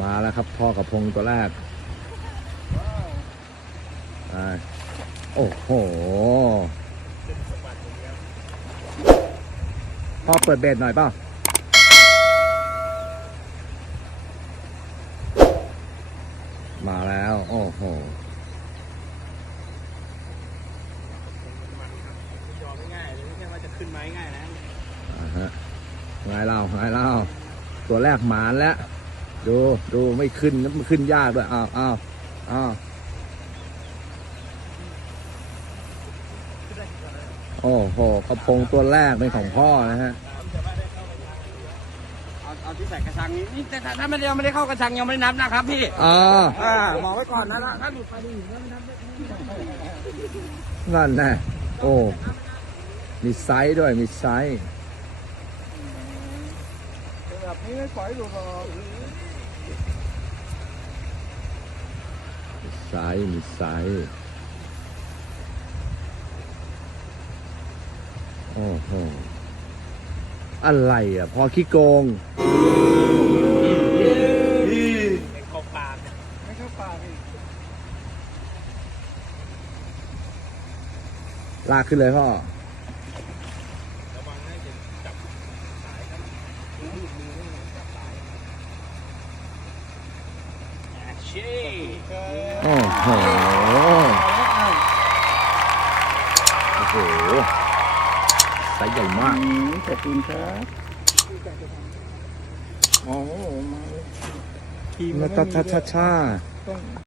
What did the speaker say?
มาแล้วครับพ่อกับพงตัวแรกไปโอ้โหพ่อเปิดเบสหน่อยเปล่ามาแล้ว โอ้โหยอมง่ายๆเลยไม่ใช่ว่าจะขึ้นไม้ง่ายนะอ่าฮะไงเล่าไงเล่าตัวแรกหมานแล้ว ดูดูไม่ขึ้นไม่ขึ้นยากด้วยอ้าวอ้าวอ้าวโอ้โหกระพงตัวแรกเป็นของพ่อนะฮะเอาเอาที่ใส่กระชังนี้นี่แต่ถ้าถ้าไม่ได้ยังไม่ได้เข้ากระชังยังไม่ได้นับนะครับพี่อ่าอ่ามองไว้ก่อนนะถ้าหลุดไปนี่ก็ไม่นับนั่นแน่โอ้มีไซส์ด้วยมีไซส์ แบบนี้ไม่ปล่อยหลุดหรอก มีไซส์มีไซส์โอ้โหอะไรอะ พอขี้โกงไม่เข้าปากไม่เข้าปากอีกลากขึ้นเลยพ่อ ระวังนะจะจับสายครับมือมือไม่จับสายอาชี โอ้โหโอ้โหไซส์ใหญ่มากขอบคุณครับโอ้โหมาแล้วชาชาชาชาต้อง